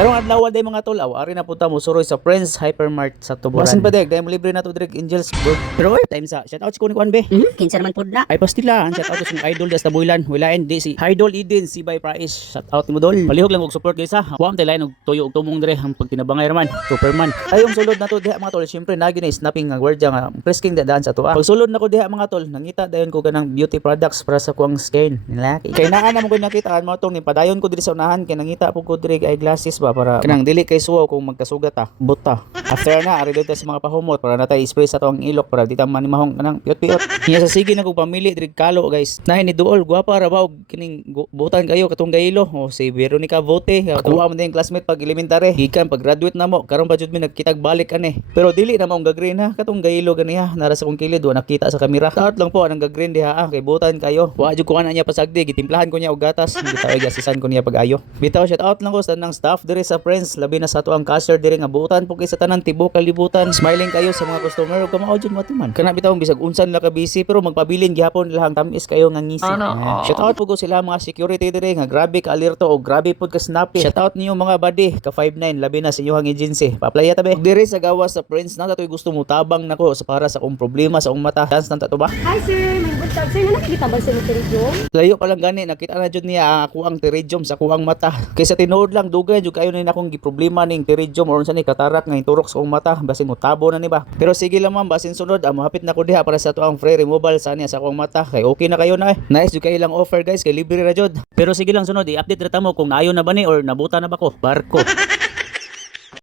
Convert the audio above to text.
Karong adlaw day mga tol, ari na punta mo suroy sa Friends Hypermart sa Tuburan. Basin pa dek, dahil mo libre na to direct Angels Burg. Pero time sa shout out si Kuan be. Kinsa naman pud na. Ay pastila, ang shout out sa idol das tabuilan. Wilain di si Idol Eden si by Price. Shout out mo dol. Palihog lang og support guys ha. Wa am tay lain og tuyo og tumong dire ang pagtinabangay raman. Superman. Ayong sulod na to diha mga tol, syempre nagi na snapping nga word nga frisking dadaan sa tuwa. Pag sulod na ko diha mga tol, nangita dayon ko ganang beauty products para sa kuang skin. Nilaki. Kay naa na mo ko nakita mo tong ni padayon ko diri sa unahan kay nangita po ko diri eyeglasses ba para kanang dili kay suwaw kung magkasugat buta. After na ari dito sa mga pahumot para natay spray sa to ang ilok para di ta manimahong kanang piyot-piyot. Niya sa sige na kog pamili diri kalo guys. Nahi ni Duol gwapa ra ba og kining butan kayo katong gaylo o si Veronica Vote. Kuha man din classmate pag elementary. Gikan pag graduate na mo karon pa jud mi nagkitag balik ani. Pero dili na mo gagreen ha katong gaylo ganiha nara sa kong kilid wa nakita sa kamera. Taot lang po anang gagreen diha kay butan kayo. Wa jud ko ana niya pasagdi gitimplahan ko niya og gatas. Bitaw gasisan ko niya pag-ayo. Bitaw shout out lang ko sa nang staff diri sa Friends labi na sa to ang cashier diri nga butan po kay sa tanan tibok kalibutan. Smiling kayo sa mga customer ug kamao jud matuman. Kana bitaw bisag unsan la ka busy pero magpabilin gihapon ilang tamis kayo nga ngisi. Shout out po ko sila mga security diri nga grabe ka alerto o grabe pud ka snappy. Shout out niyo mga buddy ka 59 labi na sa inyong agency. Paplaya tabi. Diri sa gawas sa Friends na toy gusto mo tabang nako sa para sa akong problema sa akong mata. Dance nang to ba? Hi sir, may buntag sir na nakikita ba sa television? Layo pa lang gani nakita na jud niya ang ako ang pterygium sa kuang mata. Kaysa tinuod lang dugay jud kayo na akong giproblema ning pterygium or unsa ni katarak nga iturok sa akong mata basin mo tabo na ni ba. Pero sige lang ma'am basin sunod mohapit na ko diha para sa to ang free removal sa niya sa akong mata kay okay na kayo na Nice jud kayo lang offer guys kay libre ra jud. Pero sige lang sunod i-update ra ta mo kung naayo na ba ni or nabuta na ba ko barko.